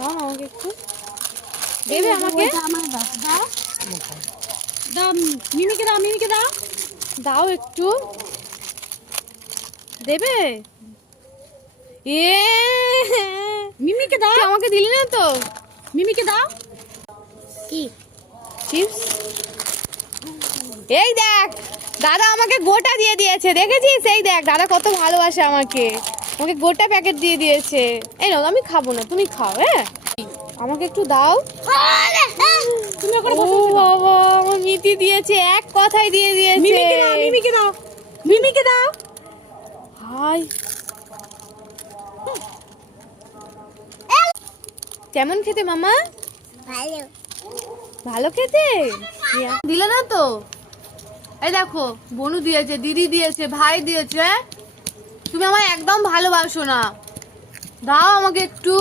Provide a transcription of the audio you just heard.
দাও আমাকে একটু, দেবে আমাকে? দাও মিমিকে দাও, মিমিকে দাও, দাও একটু, দেবে? মিমিকে দাও। তুই আমাকে দিলি না তো? মিমিকে দাও। কি চিপস? এই দেখ, দাদা আমাকে গোটা দিয়ে দিয়েছে, দেখেছিস? এই দেখ দাদা কত ভালোবাসে আমাকে, আমাকে গোটা প্যাকেট দিয়ে দিয়েছে। এই নাও, আমি খাবো না, তুমি খাও। হ্যাঁ, আমাকে একটু দাও। তুমি ওখানে ও বসে বসে খাও। বাবা, আমার মিতি দিয়েছে, এক কথায় দিয়ে দিয়েছে। মিমিকে দাও, মিমিকে দাও, মিমিকে দাও। হাই, কেমন খেতে মামা? ভালো। ভালো খেতে দিলে না তো? এই দেখো, বনু দিয়েছে, দিদি দিয়েছে, ভাই দিয়েছে। তুমি আমায় একদম ভালোবাসো না, দাও আমাকে একটু।